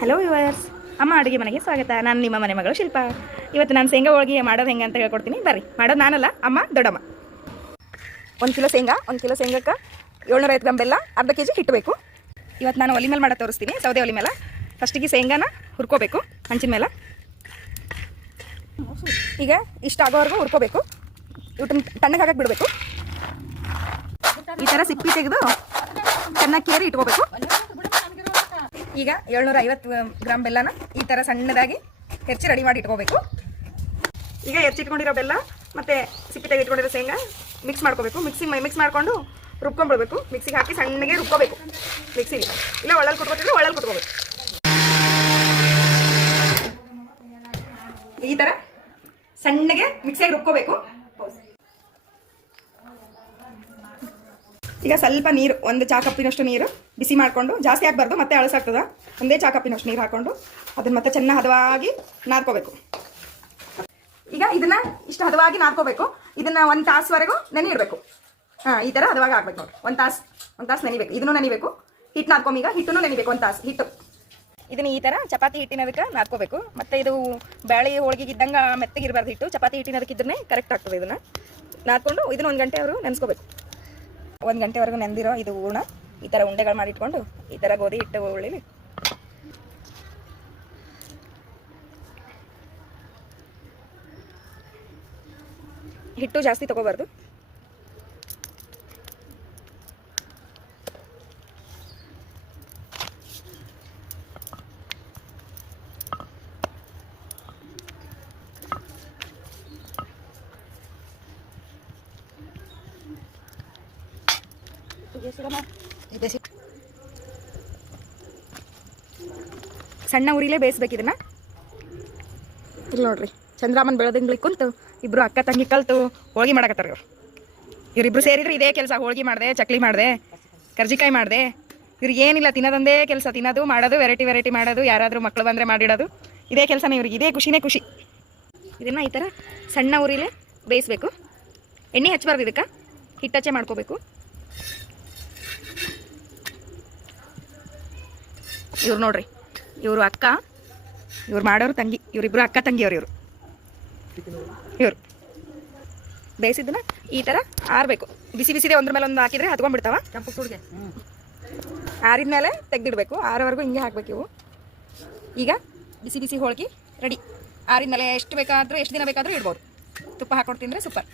Hello viewers, ಅಮ್ಮ ಅಡುಗೆ ಮನೆಗೆ ಸ್ವಾಗತ. ನಾನು ನಿಮ್ಮ ಮನೆ ಮಗಳು ಶಿಲ್ಪ. ಇವತ್ತು ನಾನು ಶೇಂಗಾ ಹೋಳಿಗೆ ಮಾಡೋದು ಹೆಂಗೆ ಅಂತ ಹೇಳ್ಕೊಡ್ತೀನಿ. ಬರ್ರಿ, ಮಾಡೋದು ನಾನಲ್ಲ, ಅಮ್ಮ ದೊಡ್ಡಮ್ಮ. 1 ಕಿಲೋ ಶೇಂಗಾ, 1 ಕಿಲೋ ಶೇಂಗಕ್ಕೆ 750 ಗ್ರಾಮ್ ಬೆಲ್ಲ, ಅರ್ಧ ಕೆಜಿ ಹಿಟ್ಟು ಬೇಕು. ಇವತ್ತು ನಾನು ಒಲೆ ಮೇಲೆ ಮಾಡೋದು ತೋರಿಸ್ತೀನಿ, ಸೌದೆ ಒಲೆ ಮೇಲೆ. ಫಸ್ಟಿಗೆ ಶೇಂಗಾನ ಹುರ್ಕೋಬೇಕು ಹಂಚಿನ ಮೇಲೆ. ಈಗ ಇಷ್ಟ ಆಗೋವರೆಗೂ ಹುರ್ಕೋಬೇಕು. ಇವತ್ತು ತಣ್ಣಗೆ ಹಾಕಕ್ಕೆ ಬಿಡಬೇಕು. ಈ ಥರ ಸಿಪ್ಪಿ ತೆಗೆದು ಚೆನ್ನಾಗಿ ಕೇರಿ ಇಟ್ಕೋಬೇಕು. ಈಗ 750 ಗ್ರಾಮ್ ಬೆಲ್ಲನ ಈ ಥರ ಸಣ್ಣದಾಗಿ ಹೆಚ್ಚಿ ರೆಡಿ ಮಾಡಿ ಇಟ್ಕೋಬೇಕು. ಈಗ ಹೆಚ್ಚಿಟ್ಕೊಂಡಿರೋ ಬೆಲ್ಲ ಮತ್ತು ಸಿಪ್ಪಿ ತೆಗೆ ಇಟ್ಕೊಂಡಿರೋ ಶೇಂಗಾ ಮಿಕ್ಸ್ ಮಾಡ್ಕೋಬೇಕು. ಮಿಕ್ಸ್ ಮಾಡಿಕೊಂಡು ರುಬ್ಕೊಂಡ್ಬಿಡ್ಬೇಕು. ಮಿಕ್ಸಿಗೆ ಹಾಕಿ ಸಣ್ಣಗೆ ರುಬ್ಕೋಬೇಕು. ಮಿಕ್ಸಿಗೆ ಇಲ್ಲ ಒಳ್ಳಲ್ಲಿ ಕುಟ್ಕೋತಿದ್ರೆ ಒಳ್ಳಲ್ಲಿ ಕುಟ್ಕೋಬೇಕು. ಈ ಥರ ಸಣ್ಣಗೆ ಮಿಕ್ಸಿಯಾಗಿ ರುಬ್ಕೋಬೇಕು. ಈಗ ಸ್ವಲ್ಪ ನೀರು, 1 ಚಾ ಕಪ್ಪಿನಷ್ಟು ನೀರು ಬಿಸಿ ಮಾಡಿಕೊಂಡು, ಜಾಸ್ತಿ ಹಾಕಬಾರ್ದು ಮತ್ತೆ ಅಳಸಾಗ್ತದೆ. 1 ಚಾ ಕಪ್ಪಿನಷ್ಟು ನೀರು ಹಾಕ್ಕೊಂಡು ಅದನ್ನು ಮತ್ತೆ ಚೆನ್ನಾಗಿ ಹದವಾಗಿ ನಾದ್ಕೋಬೇಕು. ಈಗ ಇದನ್ನು ಇಷ್ಟು ಹದವಾಗಿ ನಾದ್ಕೋಬೇಕು. ಇದನ್ನು 1 ತಾಸುವರೆಗೂ ನೆನೆ ಇಡಬೇಕು. ಈ ಥರ ಹದವಾಗಿ ಆಗ್ಬೇಕು ನೋಡಿ. 1 ತಾಸು ನೆನಿಬೇಕು. ಇದನ್ನು ನೆನಿಬೇಕು. ಹಿಟ್ಟು ನಾದ್ಕೊಂಬೀಗ ಹಿಟ್ಟನ್ನು ನೆನಿಬೇಕು. 1 ತಾಸು ಹಿಟ್ಟು. ಇದನ್ನು ಈ ಥರ ಚಪಾತಿ ಹಿಟ್ಟಿನದಕ್ಕೆ ನಾದ್ಕೋಬೇಕು. ಮತ್ತು ಇದು ಬೇಳೆ ಹೋಳಿಗೆ ಇದ್ದಂಗೆ ಮೆತ್ತಗಿರಬಾರ್ದು ಹಿಟ್ಟು. ಚಪಾತಿ ಹಿಟ್ಟಿನದಕ್ಕಿದ್ರೆ ಕರೆಕ್ಟ್ ಆಗ್ತದೆ. ಇದನ್ನು ನಾದ್ಕೊಂಡು ಇದನ್ನು 1 ಗಂಟೆವರೆಗೂ ನೆನೆಸ್ಕೋಬೇಕು. 1 ಗಂಟೆವರೆಗೂ ನೆಂದಿರೋ ಇದು ಹೂರ್ಣ ಈ ಥರ ಉಂಡೆಗಳು ಮಾಡಿಟ್ಕೊಂಡು ಈ ಥರ ಗೋಧಿ ಹಿಟ್ಟು ಉಳ್ಳಿಲಿ ಹಿಟ್ಟು ಜಾಸ್ತಿ ತಗೋಬಾರ್ದು. ಸಣ್ಣ ಉರಿಲೇ ಬೇಯಿಸ್ಬೇಕು ಇದನ್ನ. ಇಲ್ಲಿ ನೋಡ್ರಿ, ಚಂದ್ರಾಮನ್ ಬೆಳೆದಂಗ್ಲಿಕ್ಕೆ ಕುಂತು ಇಬ್ರು ಅಕ್ಕ ತಂಗಿ ಕಲ್ತು ಹೋಳಿಗೆ ಮಾಡಕತ್ತಾರ. ಇವರಿಬ್ರು ಸೇರಿದ್ರೆ ಇದೇ ಕೆಲಸ. ಹೋಳಿಗೆ ಮಾಡಿದೆ, ಚಕ್ಲಿ ಮಾಡಿದೆ, ಕರ್ಜಿಕಾಯಿ ಮಾಡಿದೆ. ಇವ್ರಿಗೆ ಏನಿಲ್ಲ, ತಿನ್ನೋದಂದೇ ಕೆಲಸ. ತಿನ್ನೋದು, ಮಾಡೋದು, ವೆರೈಟಿ ಮಾಡೋದು. ಯಾರಾದರೂ ಮಕ್ಕಳು ಬಂದರೆ ಮಾಡಿಡೋದು. ಇದೇ ಕೆಲಸನೇ ಇವ್ರಿಗೆ. ಇದೇ ಖುಷಿನೇ ಖುಷಿ. ಇದನ್ನು ಈ ಥರ ಸಣ್ಣ ಉರಿಲೇ ಬೇಯಿಸ್ಬೇಕು. ಎಣ್ಣೆ ಹಚ್ಚಬಾರ್ದು. ಇದಕ್ಕೆ ಹಿಟ್ಟಚ್ಚೆ ಮಾಡ್ಕೋಬೇಕು. ಇವ್ರು ನೋಡ್ರಿ, ಇವರು ಅಕ್ಕ, ಇವ್ರು ಮಾಡೋರು ತಂಗಿ. ಇವರಿಬ್ರು ಅಕ್ಕ ತಂಗಿಯವ್ರು. ಇವರು ಬೇಯಿಸಿದ್ದನ್ನ ಈ ಥರ ಆರಬೇಕು. ಬಿಸಿ ಬಿಸಿದೆ ಒಂದ್ರ ಮೇಲೆ ಒಂದು ಹಾಕಿದರೆ ಹತ್ಕೊಂಡ್ಬಿಡ್ತಾವ. ಕೆಂಪು ಸುಡ್ಗೆ ಆರಿದ್ಮೇಲೆ ತೆಗೆದಿಡ್ಬೇಕು. ಆರವರೆಗೂ ಹಿಂಗೆ ಹಾಕ್ಬೇಕು ಇವು. ಈಗ ಬಿಸಿ ಬಿಸಿ ಹೋಳಿಗೆ ರೆಡಿ. ಆರಿದ್ಮೇಲೆ ಎಷ್ಟು ದಿನ ಬೇಕಾದರೂ ಇಡ್ಬೋದು. ತುಪ್ಪ ಹಾಕ್ಕೊಂಡು ತಿಂದರೆ ಸೂಪರ್.